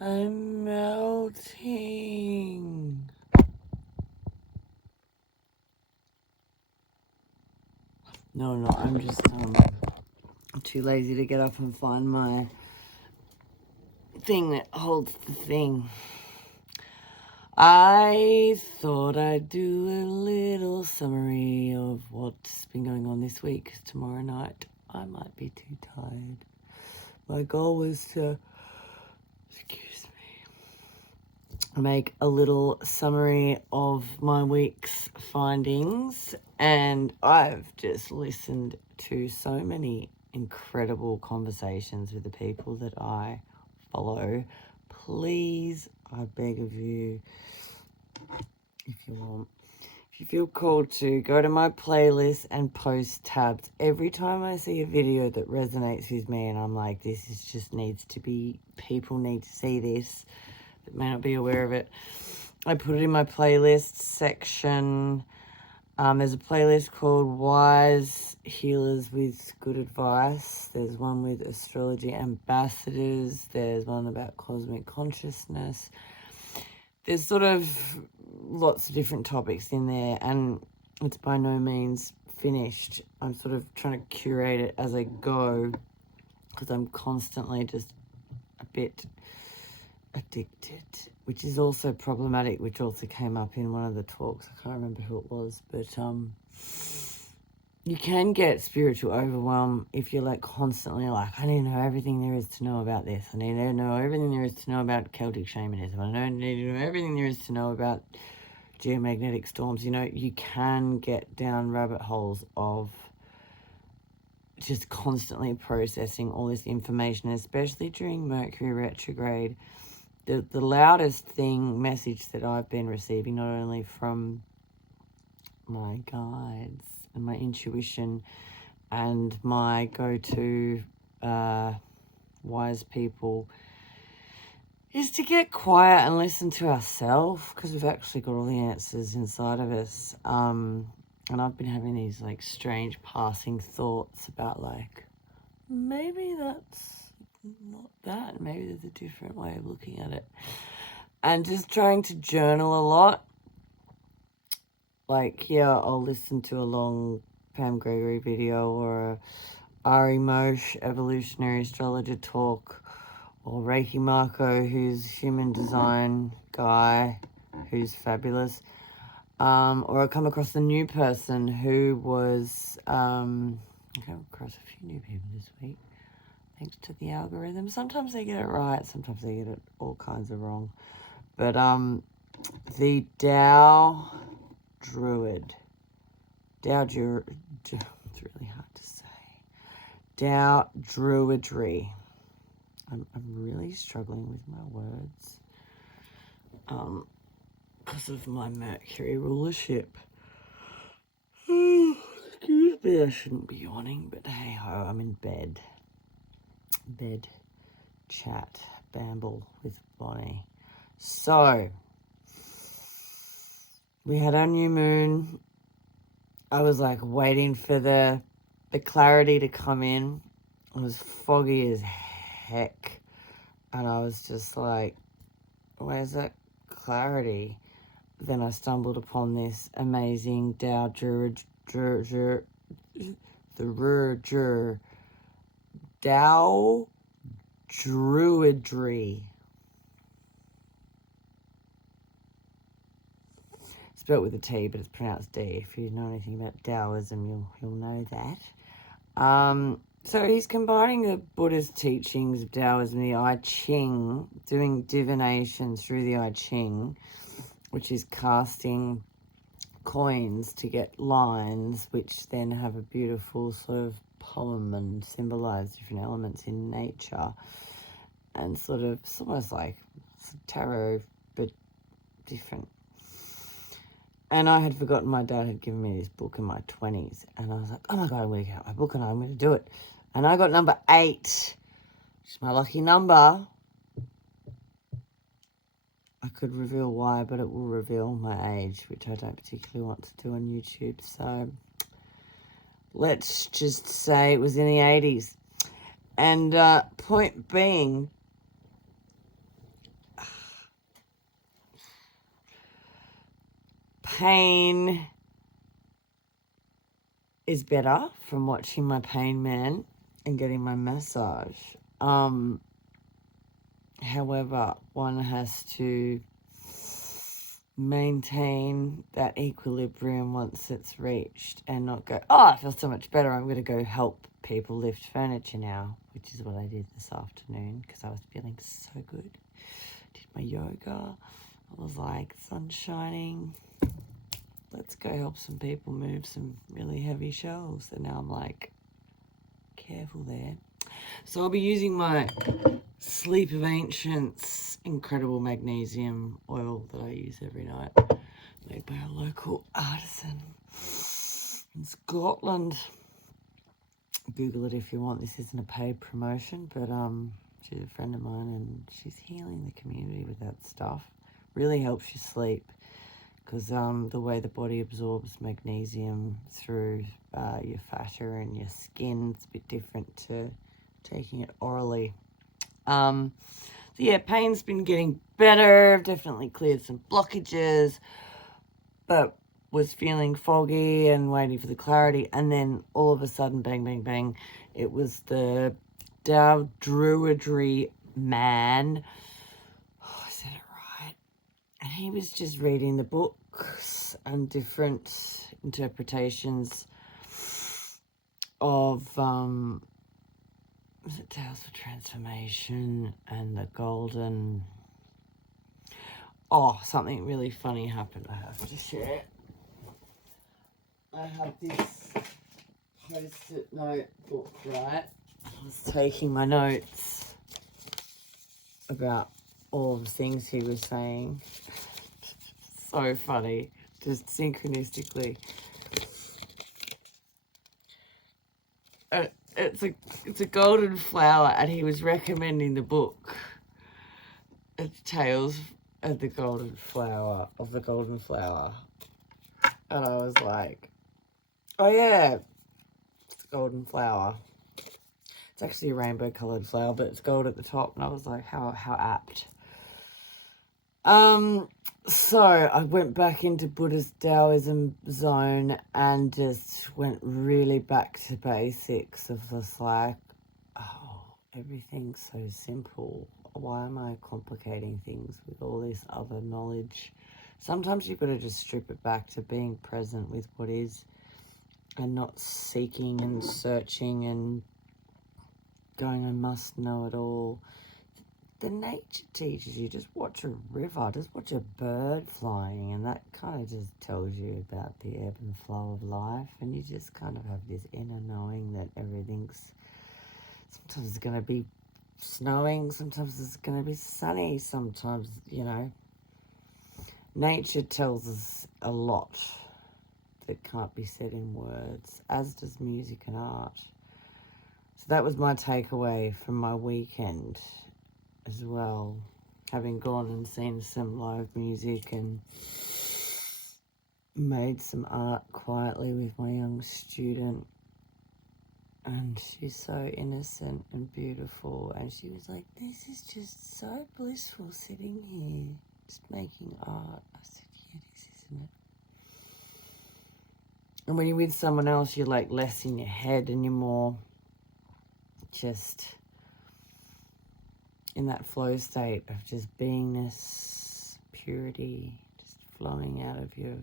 I'm melting. No, I'm just too lazy to get up and find my thing that holds the thing. I thought I'd do a little summary of what's been going on this week, 'cause tomorrow night I might be too tired. My goal was to, make a little summary of my week's findings, and I've just listened to so many incredible conversations with the people that I follow. Please, I beg of you, if you feel called to, go to my playlist and post tabs. Every time I see a video that resonates with me and I'm like, this is just needs to be, people need to see this that may not be aware of it, I put it in my playlist section. There's a playlist called Wise Healers with Good Advice. There's one with Astrology Ambassadors. There's one about Cosmic Consciousness. There's sort of lots of different topics in there, and it's by no means finished. I'm sort of trying to curate it as I go, because I'm constantly just a bit addicted, which is also problematic, which also came up in one of the talks. I can't remember who it was, but you can get spiritual overwhelm if you're like constantly like, I need to know everything there is to know about this. I need to know everything there is to know about Celtic shamanism. I need to know everything there is to know about geomagnetic storms. You know, you can get down rabbit holes of just constantly processing all this information, especially during Mercury retrograde. The loudest message that I've been receiving, not only from my guides and my intuition and my go-to wise people, is to get quiet and listen to ourselves, because we've actually got all the answers inside of us. And I've been having these like strange passing thoughts about like, maybe that's not that, maybe there's a different way of looking at it, and just trying to journal a lot. Like, yeah, I'll listen to a long Pam Gregory video or a Ari Mosh evolutionary astrologer talk, or Reiki Marco, who's human design guy, who's fabulous. Or I come across a new person who was, I came across a few new people this week, thanks to the algorithm. Sometimes they get it right, sometimes they get it all kinds of wrong. But the Tao Druid, it's really hard to say. Tao Druidry. I'm really struggling with my words because of my Mercury rulership. Excuse me, I shouldn't be yawning, but hey ho, I'm in bed. Bed chat, bamble with Bonnie. So, we had our new moon. I was like waiting for the clarity to come in. It was foggy as heck. And I was just like, where's that clarity? Then I stumbled upon this amazing Tao Druidry. Spelled with a T, but it's pronounced D. If you know anything about Taoism, you'll know that. So he's combining the Buddha's teachings of Taoism, the I Ching, doing divination through the I Ching, which is casting coins to get lines, which then have a beautiful sort of poem and symbolize different elements in nature. And sort of, it's almost like tarot, but different. And I had forgotten my dad had given me this book in my 20s. And I was like, oh my God, I'm going to get out my book and I'm going to do it. And I got number 8, which is my lucky number. I could reveal why, but it will reveal my age, which I don't particularly want to do on YouTube. So let's just say it was in the 80s. And point being, pain is better from watching my pain man and getting my massage. However, one has to maintain that equilibrium once it's reached and not go, oh, I feel so much better, I'm going to go help people lift furniture now, which is what I did this afternoon because I was feeling so good. Did my yoga. I was like, sun's shining. Let's go help some people move some really heavy shelves. And now I'm like, careful there. So I'll be using my Sleep of Ancients incredible magnesium oil that I use every night, made by a local artisan in Scotland. Google it if you want. This isn't a paid promotion, but she's a friend of mine and she's healing the community with that stuff. Really helps you sleep because the way the body absorbs magnesium through your fascia and your skin, it's a bit different to taking it orally. So yeah, pain's been getting better. I've definitely cleared some blockages, but was feeling foggy and waiting for the clarity. And then all of a sudden, bang, bang, bang, it was the Druidry man. Oh, I said it right. And he was just reading the books and different interpretations of was it Tales of Transformation and the Golden... Oh, something really funny happened. I have to share. I have this post-it notebook, right? I was taking my notes about all the things he was saying. So funny, just synchronistically. It's a golden flower, and he was recommending the book. It's Tales of the Golden Flower, and I was like, oh yeah, it's a golden flower. It's actually a rainbow coloured flower, but it's gold at the top, and I was like, how apt. So I went back into Buddhist Taoism zone and just went really back to basics of just like, oh, everything's so simple. Why am I complicating things with all this other knowledge? Sometimes you've got to just strip it back to being present with what is and not seeking and searching and going, I must know it all. The nature teaches you. Just watch a river, just watch a bird flying, and that kind of just tells you about the ebb and flow of life, and you just kind of have this inner knowing that everything's, sometimes it's going to be snowing, sometimes it's going to be sunny, sometimes, you know, nature tells us a lot that can't be said in words, as does music and art. So that was my takeaway from my weekend as well, having gone and seen some live music and made some art quietly with my young student. And she's so innocent and beautiful, and she was like, this is just so blissful sitting here just making art. I said, yeah, it is, isn't it? And when you're with someone else, you're like less in your head and you're more just in that flow state of just beingness, purity, just flowing out of your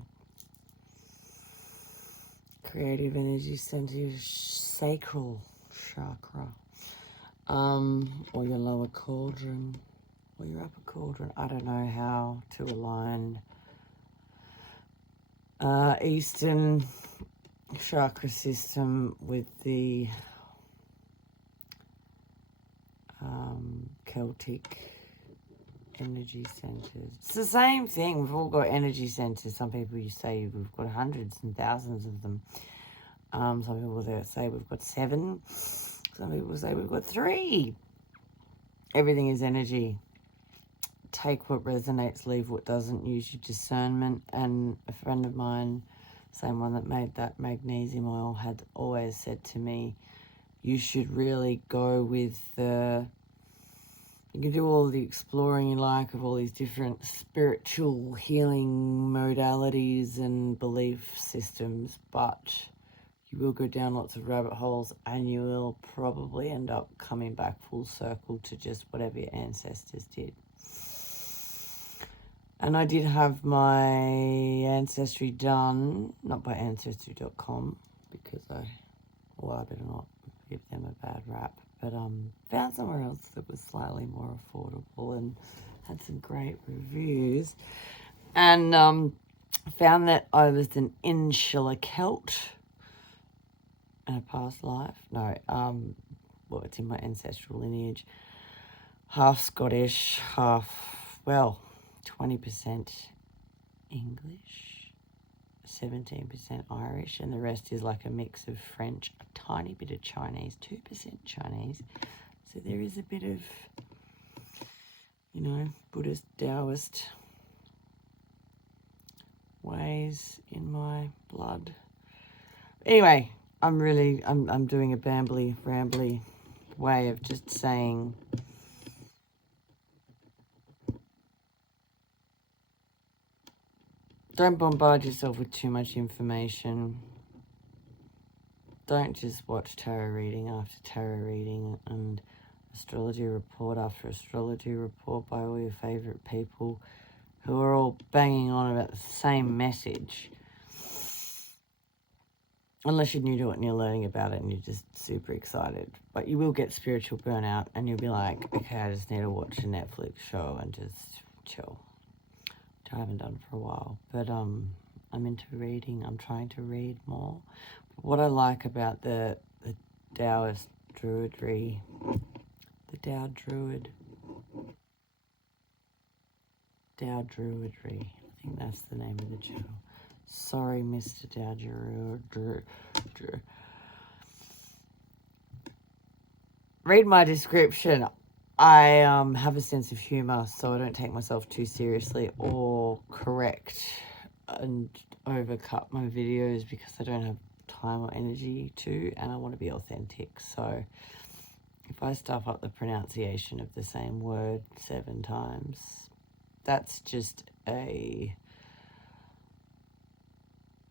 creative energy center, your sacral chakra, or your lower cauldron, or your upper cauldron. I don't know how to align Eastern chakra system with the Celtic energy centers. It's the same thing. We've all got energy centers. Some people you say we've got hundreds and thousands of them. Some people say we've got 7. Some people say we've got 3. Everything is energy. Take what resonates, leave what doesn't. Use your discernment. And a friend of mine, same one that made that magnesium oil, had always said to me, you should really go with the You can do all the exploring you like of all these different spiritual healing modalities and belief systems, but you will go down lots of rabbit holes and you will probably end up coming back full circle to just whatever your ancestors did. And I did have my ancestry done, not by ancestry.com, because I better not give them a bad rap, but found somewhere else that was slightly more affordable and had some great reviews, and found that I was an insular Celt in a past life. No, well, it's in my ancestral lineage. Half Scottish, half, 20% English, 17% Irish, and the rest is like a mix of French, a tiny bit of Chinese, 2% Chinese. So there is a bit of, Buddhist, Taoist ways in my blood. Anyway, I'm doing a rambly way of just saying, don't bombard yourself with too much information. Don't just watch tarot reading after tarot reading and astrology report after astrology report by all your favourite people who are all banging on about the same message. Unless you're new to it and you're learning about it and you're just super excited. But you will get spiritual burnout and you'll be like, okay, I just need to watch a Netflix show and just chill. Which I haven't done for a while. But I'm into reading. I'm trying to read more. What I like about the Taoist Druidry, the Tao Druidry, I think that's the name of the channel. Sorry, Mr. Tao Druidry. Read my description. I have a sense of humour, so I don't take myself too seriously or correct and overcut my videos because I don't have time or energy to, and I want to be authentic. So if I stuff up the pronunciation of the same word 7 times, that's just a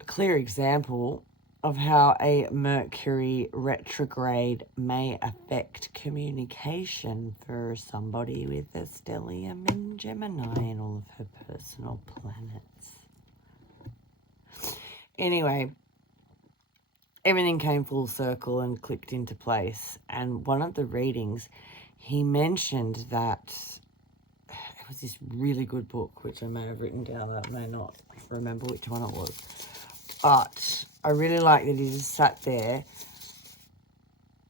clear example of how a Mercury retrograde may affect communication for somebody with a stellium in Gemini and all of her personal planets. Anyway, everything came full circle and clicked into place. And one of the readings, he mentioned that it was this really good book, which I may have written down, that I may not remember which one it was. But I really like that he just sat there.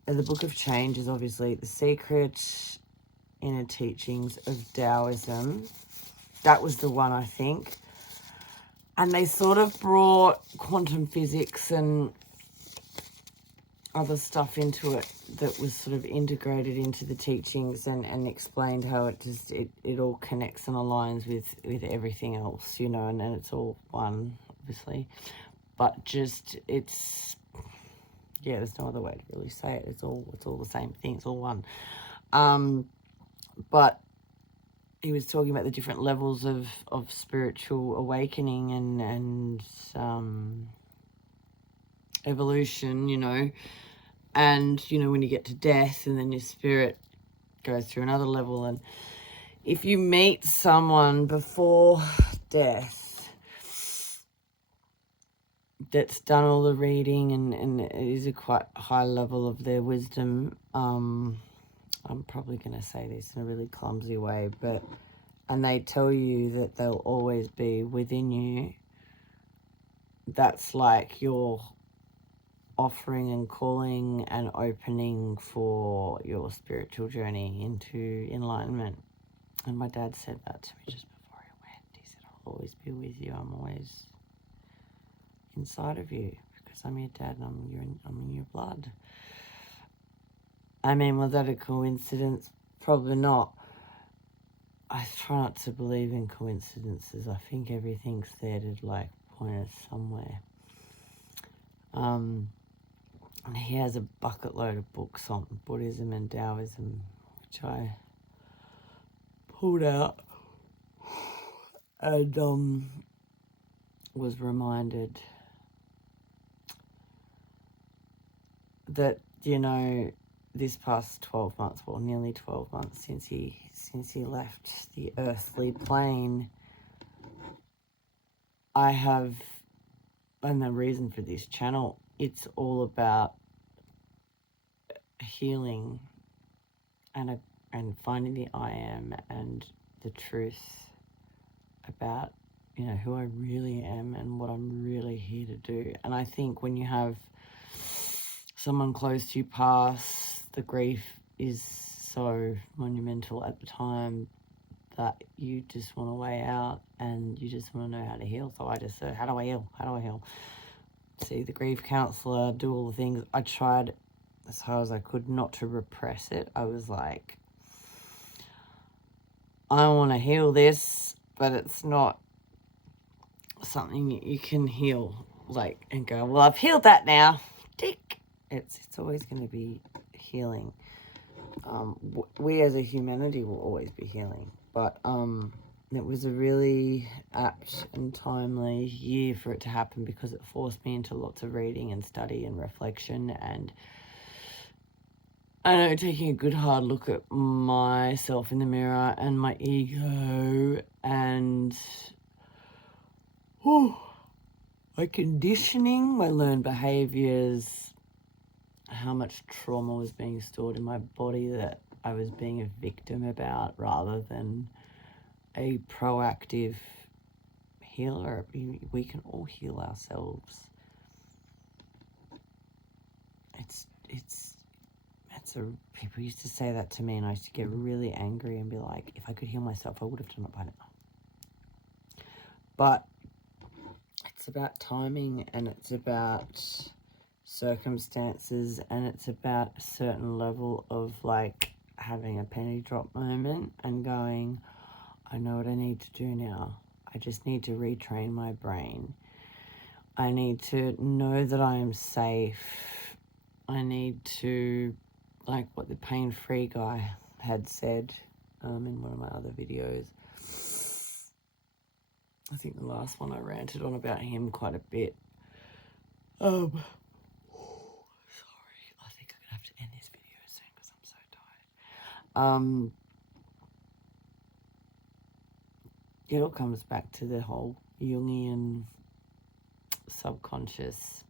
And the Book of Change is obviously the secret inner teachings of Taoism. That was the one, I think. And they sort of brought quantum physics and other stuff into it that was sort of integrated into the teachings and explained how it all connects and aligns with everything else, and it's all one, obviously. But just, there's no other way to really say it. It's all the same thing. It's all one. But he was talking about the different levels of spiritual awakening and evolution, and, when you get to death and then your spirit goes through another level. And if you meet someone before death that's done all the reading and it is a quite high level of their wisdom, I'm probably going to say this in a really clumsy way, and they tell you that they'll always be within you, that's like your offering and calling and opening for your spiritual journey into enlightenment. And my dad said that to me just before he went. He said, I'll always be with you. I'm always inside of you because I'm your dad and I'm in your blood. I mean, was that a coincidence? Probably not. I try not to believe in coincidences. I think everything's there to point us somewhere. And he has a bucket load of books on Buddhism and Taoism, which I pulled out and was reminded that, you know, this past 12 months, well, nearly 12 months since he left the earthly plane, I have, and the reason for this channel, it's all about healing and finding the I am and the truth about, you know, who I really am and what I'm really here to do. And I think when you have someone close to you pass, the grief is so monumental at the time that you just want to weigh out and you just want to know how to heal. So I just said, how do I heal? How do I heal? See the grief counsellor, do all the things. I tried as hard as I could not to repress it. I was like, I want to heal this, but it's not something you can heal, like, and go, well, I've healed that now. Tick. It's always going to be healing. We as a humanity will always be healing, but it was a really apt and timely year for it to happen because it forced me into lots of reading and study and reflection, and I know, taking a good hard look at myself in the mirror and my ego and my conditioning, my learned behaviors, how much trauma was being stored in my body that I was being a victim about rather than a proactive healer. We can all heal ourselves. People used to say that to me, and I used to get really angry and be like, if I could heal myself, I would have done it by now. But it's about timing, and it's about circumstances, and it's about a certain level of like having a penny drop moment and going, I know what I need to do now. I just need to retrain my brain. I need to know that I am safe. I need to, like what the pain-free guy had said in one of my other videos. I think the last one I ranted on about him quite a bit. Sorry, I think I'm gonna have to end this video soon because I'm so tired. It all comes back to the whole Jungian subconscious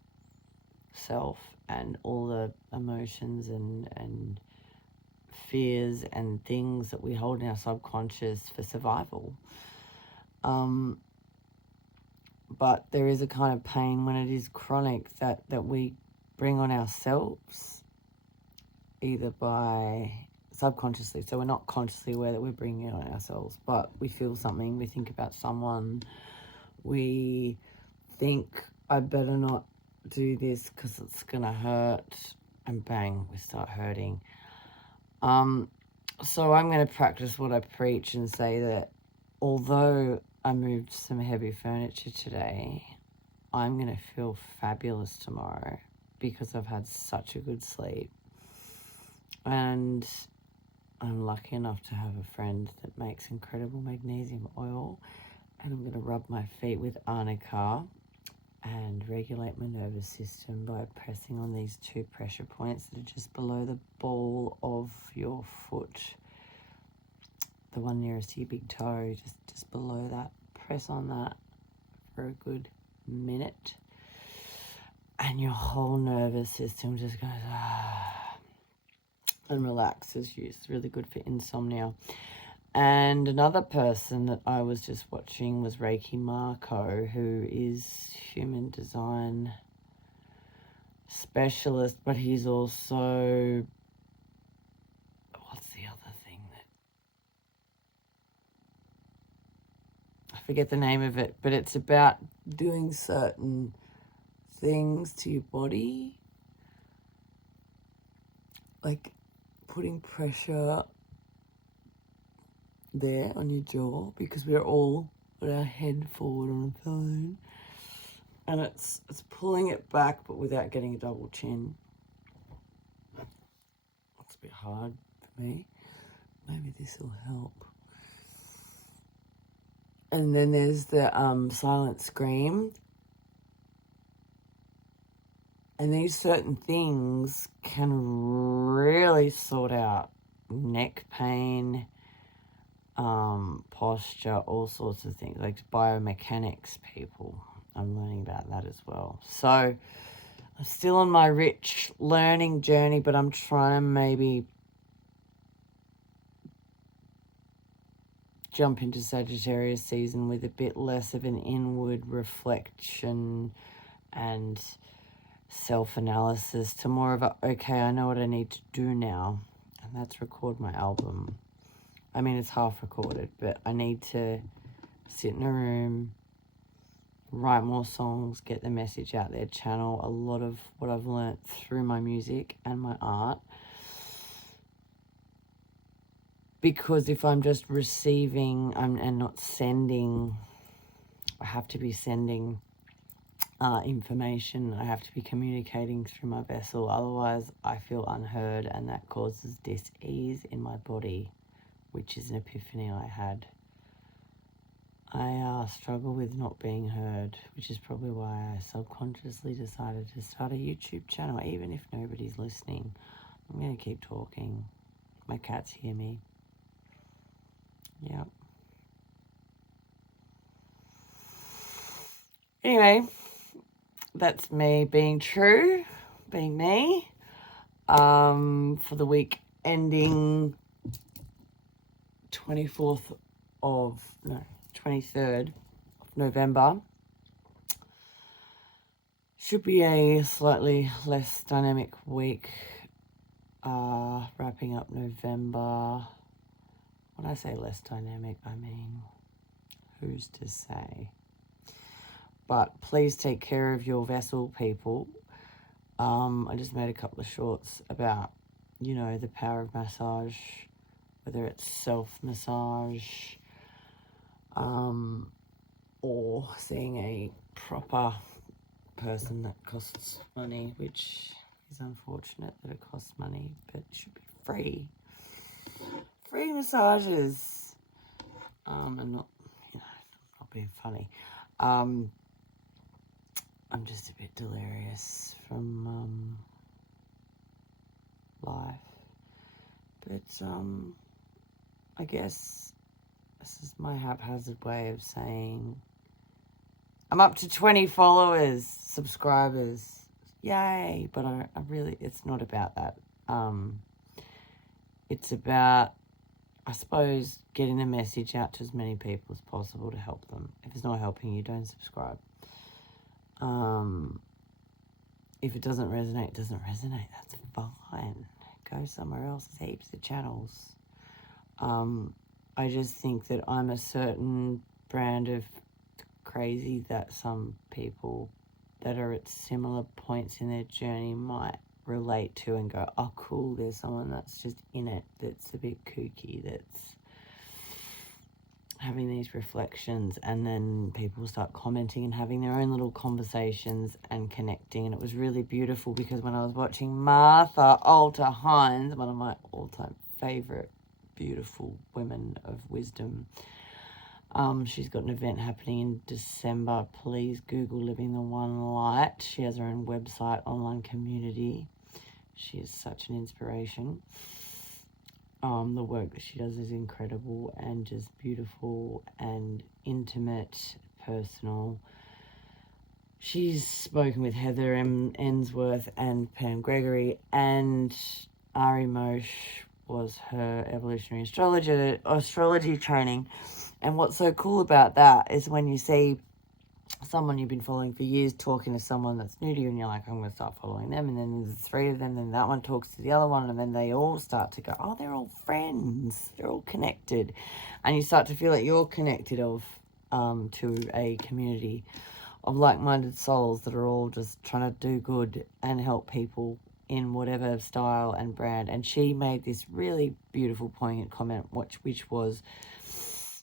self and all the emotions and fears and things that we hold in our subconscious for survival. But there is a kind of pain when it is chronic that we bring on ourselves, either by subconsciously, so we're not consciously aware that we're bringing it on ourselves, but we feel something, we think about someone, we think, I better not do this because it's gonna hurt, and bang, we start hurting. So I'm going to practice what I preach and say that although I moved some heavy furniture today, I'm going to feel fabulous tomorrow because I've had such a good sleep. And I'm lucky enough to have a friend that makes incredible magnesium oil, and I'm going to rub my feet with arnica and regulate my nervous system by pressing on these 2 pressure points that are just below the ball of your foot. The one nearest to your big toe, just below that. Press on that for a good minute. And your whole nervous system just goes, and relaxes you. It's really good for insomnia. And another person that I was just watching was Reiki Marco, who is human design specialist, but he's also, what's the other thing that, I forget the name of it, but it's about doing certain things to your body, like putting pressure there on your jaw, because we're all put our head forward on a phone, and it's pulling it back but without getting a double chin. It's a bit hard for me. Maybe this will help. And then there's the silent scream. And these certain things can really sort out neck pain, posture, all sorts of things, like biomechanics people. I'm learning about that as well. So I'm still on my rich learning journey, but I'm trying to maybe jump into Sagittarius season with a bit less of an inward reflection and self-analysis to more of a, okay, I know what I need to do now, and that's record my album. I mean, it's half recorded, but I need to sit in a room, write more songs, get the message out there, channel a lot of what I've learnt through my music and my art. Because if I'm just receiving and not sending, I have to be sending information. I have to be communicating through my vessel. Otherwise, I feel unheard, and that causes dis-ease in my body, which is an epiphany I had. I struggle with not being heard, which is probably why I subconsciously decided to start a YouTube channel. Even if nobody's listening, I'm going to keep talking. My cats hear me. Yep. Anyway, that's me being true, being me. For the week ending 23rd of November. Should be a slightly less dynamic week. Wrapping up November. When I say less dynamic, I mean, who's to say? But please take care of your vessel, people. I just made a couple of shorts about, you know, the power of massage, whether it's self-massage, or seeing a proper person that costs money, which is unfortunate that it costs money, but it should be free. Free massages. And not, you know, not being funny. I'm just a bit delirious from life. But I guess this is my haphazard way of saying I'm up to 20 followers, subscribers. Yay. But I really, it's not about that. It's about, I suppose, getting the message out to as many people as possible to help them. If it's not helping you, don't subscribe. If it doesn't resonate, it doesn't resonate. That's fine. Go somewhere else. There's heaps of channels. I just think that I'm a certain brand of crazy that some people that are at similar points in their journey might relate to and go, oh cool, there's someone that's just in it, that's a bit kooky, that's having these reflections. And then people start commenting and having their own little conversations and connecting. And it was really beautiful because when I was watching Martha Alter Hines, one of my all-time favorite beautiful women of wisdom, she's got an event happening in December. Please Google Living the One Light. She has her own website, online community. She is such an inspiration. The work that she does is incredible and just beautiful and intimate, personal. She's spoken with Heather Ensworth and Pam Gregory, and Ari Mosh was her evolutionary astrology training. And what's so cool about that is when you see someone you've been following for years talking to someone that's new to you, and you're like, I'm going to start following them, and then there's 3 of them, and that one talks to the other one, and then they all start to go, oh, they're all friends, they're all connected, and you start to feel like you're connected to a community of like-minded souls that are all just trying to do good and help people in whatever style and brand. And she made this really beautiful, poignant comment, which was,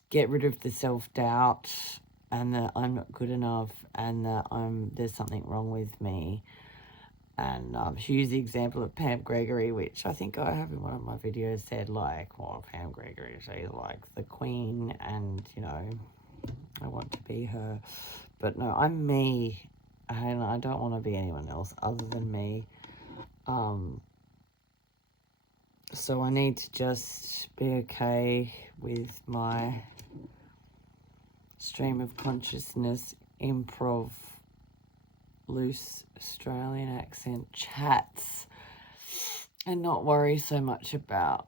get rid of the self-doubt and that I'm not good enough and that there's something wrong with me. And she used the example of Pam Gregory, which I think I have in one of my videos said, like, well, Pam Gregory, she's like the queen, and, you know, I want to be her. But no, I'm me, and I don't want to be anyone else other than me. So I need to just be okay with my stream of consciousness, improv, loose Australian accent chats, and not worry so much about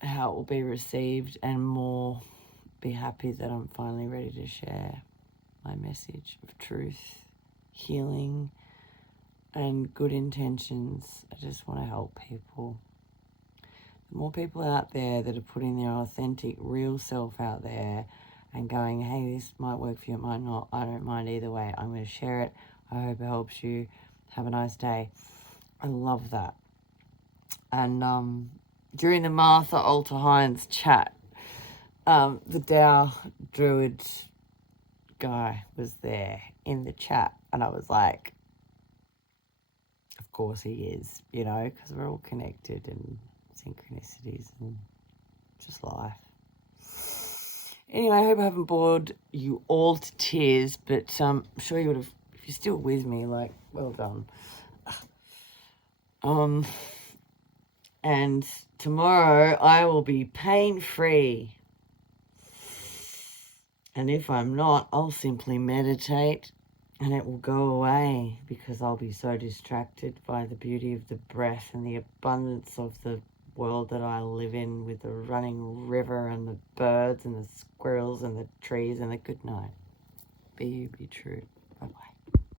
how it will be received, and more be happy that I'm finally ready to share my message of truth, healing, and good intentions. I just want to help people. The more people out there that are putting their authentic, real self out there and going, hey, this might work for you, it might not, I don't mind either way, I'm going to share it. I hope it helps you. Have a nice day. I love that. And during the Martha Alter Hines chat, the Tao Druid guy was there in the chat, and I was like, of course he is, you know, because we're all connected, and synchronicities and just life. Anyway, I hope I haven't bored you all to tears, but I'm sure you would have, if you're still with me, like, well done. And tomorrow I will be pain-free. And if I'm not, I'll simply meditate and it will go away, because I'll be so distracted by the beauty of the breath and the abundance of the world that I live in, with the running river and the birds and the squirrels and the trees and the good night. Be you, be true. Bye-bye.